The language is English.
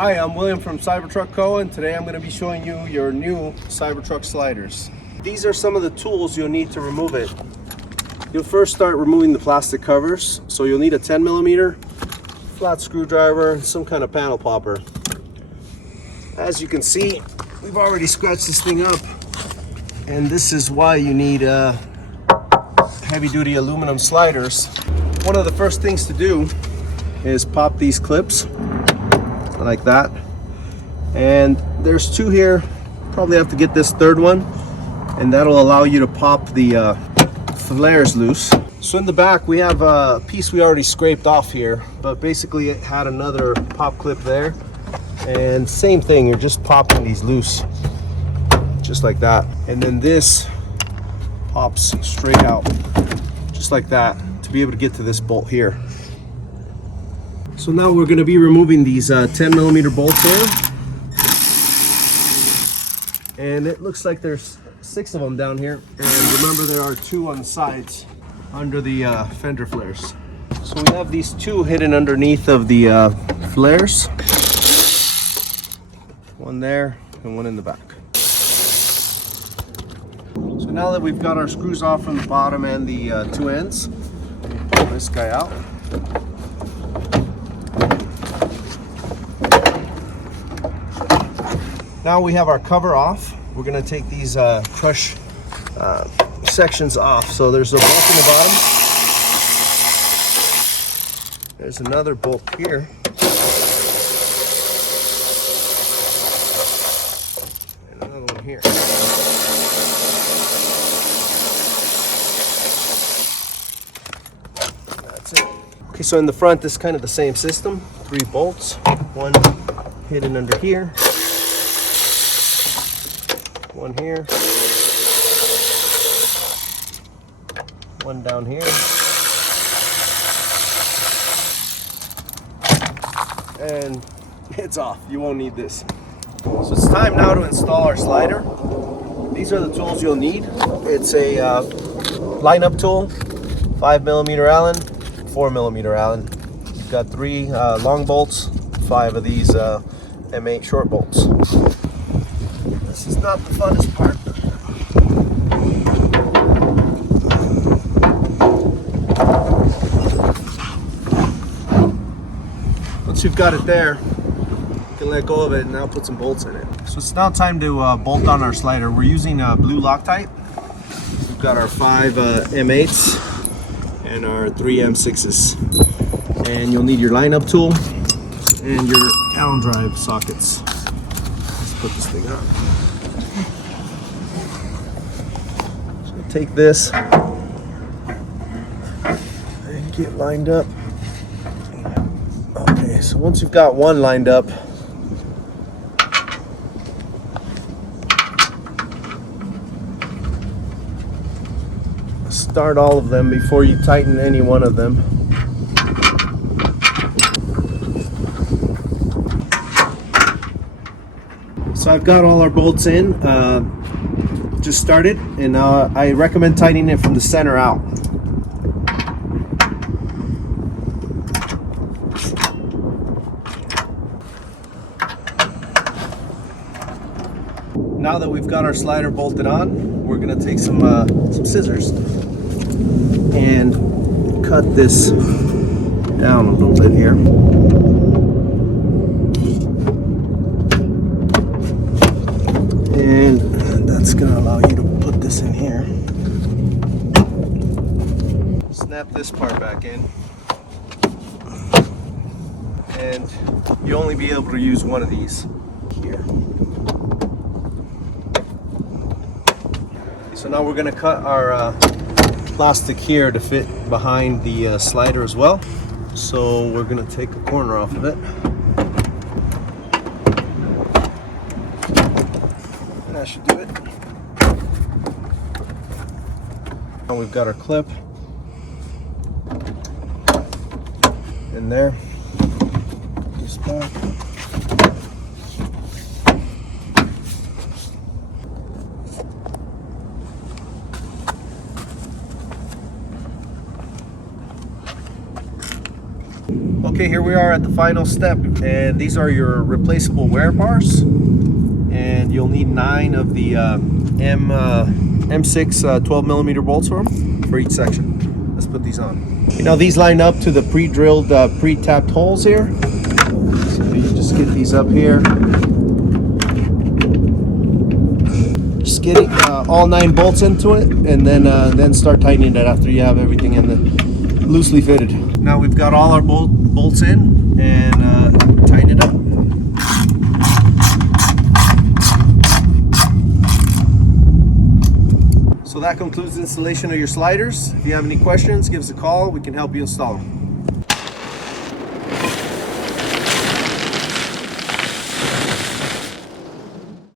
Hi, I'm William from CYBERTRUCKco, and today I'm going to be showing you your new Cybertruck sliders. These are some of the tools you'll need to remove it. You'll first start removing the plastic covers, so you'll need a 10mm flat screwdriver and some kind of panel popper. As you can see, we've already scratched this thing up, and this is why you need heavy-duty aluminum sliders. One of the first things to do is pop these clips like that, and there's two here. Probably have to get this third one, and that'll allow you to pop the flares loose. So in the back we have a piece we already scraped off here, but basically it had another pop clip there, and same thing, you're just popping these loose just like that, and then this pops straight out just like that to be able to get to this bolt here. So now we're going to be removing these 10mm bolts here, and it looks like there's 6 of them down here, and remember there are 2 on the sides under the fender flares. So we have these 2 hidden underneath of the flares, one there and one in the back. So now that we've got our screws off from the bottom and the 2 ends, pull this guy out. Now we have our cover off. We're going to take these crush sections off. So there's a bolt in the bottom. There's another bolt here. And another one here. That's it. Okay, so in the front, this is kind of the same system. 3 bolts, one hidden under here. One here, one down here, and it's off. You won't need this. So it's time now to install our slider. These are the tools you'll need. It's a line-up tool, 5mm Allen, 4mm Allen. You've got 3 long bolts, 5 of these M8 short bolts. This is not the funnest part. Once you've got it there, you can let go of it and now put some bolts in it. So it's now time to bolt on our slider. We're using blue Loctite. We've got our 5 M8s and our 3 M6s. And you'll need your line-up tool and your Allen drive sockets. Let's put this thing on. Take this and get lined up. Okay, so once you've got one lined up, start all of them before you tighten any one of them. So I've got all our bolts in. Just started, and I recommend tightening it from the center out. Now that we've got our slider bolted on, we're going to take some scissors and cut this down a little bit here. And that's going to allow you to put this in here. Snap this part back in. And you'll only be able to use one of these here. So now we're going to cut our plastic here to fit behind the slider as well. So we're going to take a corner off of it. And that should do it. Now we've got our clip in there. This back. Okay, here we are at the final step, and these are your replaceable wear bars, and you'll need 9 of the M6 12 millimeter bolts for each section. Let's put these on. Now these line up to the pre-drilled, pre-tapped holes here. So you just get these up here. Just get all 9 bolts into it, and then start tightening it after you have everything in the loosely fitted. Now we've got all our bolts in, and tighten it up. So that concludes the installation of your sliders. If you have any questions, give us a call. We can help you install them.